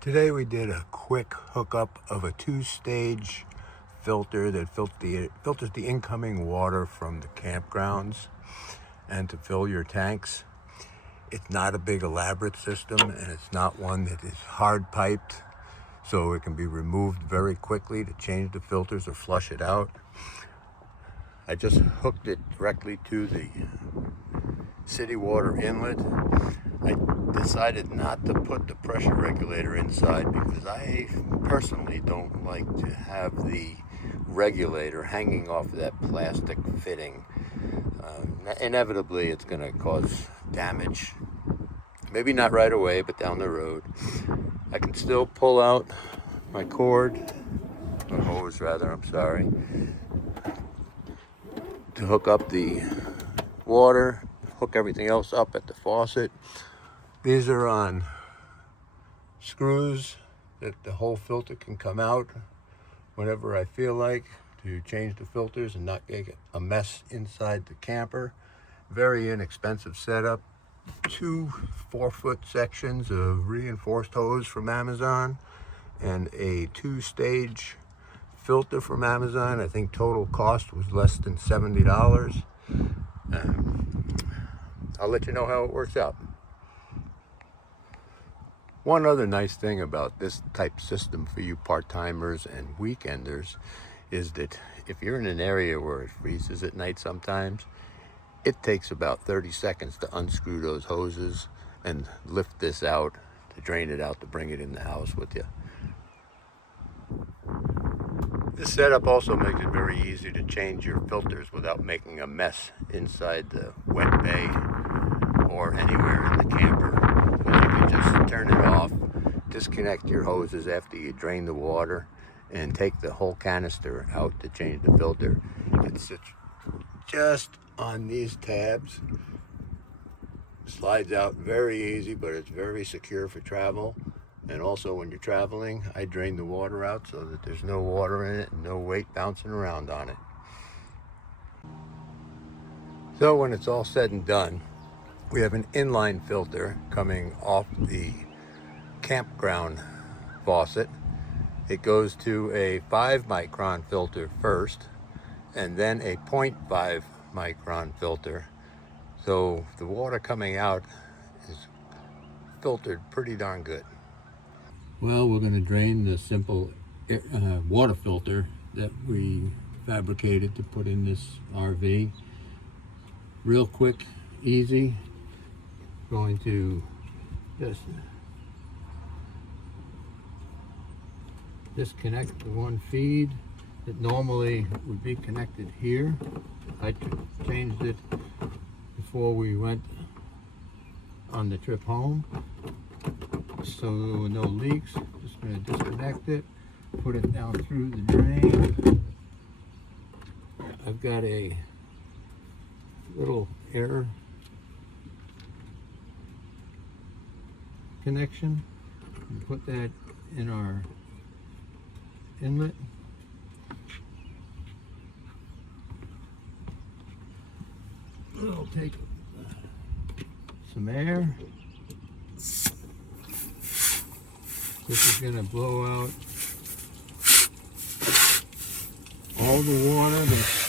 Today we did a quick hookup of a two-stage filter that filters the incoming water from the campgrounds and to fill your tanks. It's not a big elaborate system, and it's not one that is hard piped, so it can be removed very quickly to change the filters or flush it out. I just hooked it directly to the city water inlet. I decided not to put the pressure regulator inside because I personally don't like to have the regulator hanging off of that plastic fitting. Inevitably, it's going to cause damage. Maybe not right away, but down the road. I can still pull out my cord, or hose rather, I'm sorry, to hook up the water, hook everything else up at the faucet. These are on screws that the whole filter can come out whenever I feel like, to change the filters and not get a mess inside the camper. Very inexpensive setup. 2 4-foot sections of reinforced hose from Amazon and a 2-stage filter from Amazon. I think total cost was less than $70. I'll let you know how it works out. One other nice thing about this type system for you part-timers and weekenders is that if you're in an area where it freezes at night sometimes, it takes about 30 seconds to unscrew those hoses and lift this out, to drain it out, to bring it in the house with you. This setup also makes it very easy to change your filters without making a mess inside the wet bay or anywhere in the camper. You can just turn it off, disconnect your hoses after you drain the water, and take the whole canister out to change the filter. It sits just on these tabs, slides out very easy, but it's very secure for travel. And also when you're traveling, I drain the water out so that there's no water in it and no weight bouncing around on it. So when it's all said and done, we have an inline filter coming off the campground faucet. It goes to a 5-micron filter first, and then a 0.5 micron filter. So the water coming out is filtered pretty darn good. Well, we're going to drain the simple water filter that we fabricated to put in this RV. Real quick, easy. Going to just disconnect the one feed that normally would be connected here. I changed it before we went on the trip home, so there were no leaks. Just going to disconnect it, put it down through the drain. I've got a little air connection, and put that in our inlet. We'll take some air. This is going to blow out all the water that's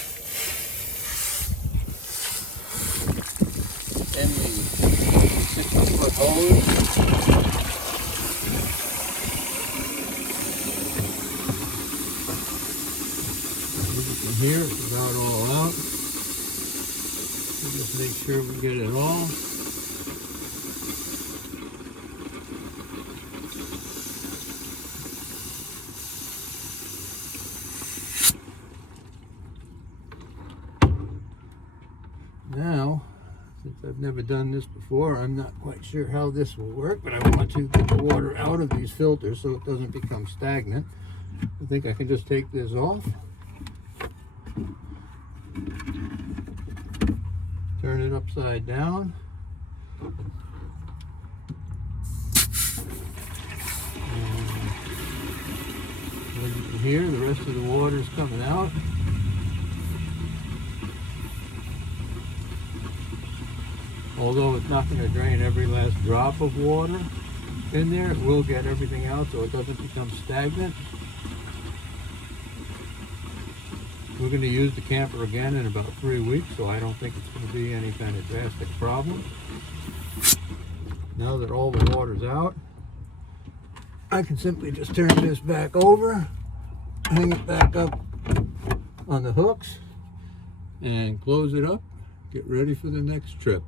in the 60-foot hose. From here, it's about all out. We'll just make sure we get it all. Now, since I've never done this before, I'm not quite sure how this will work, but I want to get the water out of these filters so it doesn't become stagnant. I think I can just take this off, turn it upside down, and as you can hear, the rest of the water is coming out. Although it's not going to drain every last drop of water, in there. It will get everything out so it doesn't become stagnant. We're going to use the camper again in about 3 weeks, so I don't think it's going to be any kind of drastic problem. Now that all the water's out, I can simply just turn this back over, hang it back up on the hooks, and close it up. Get ready for the next trip.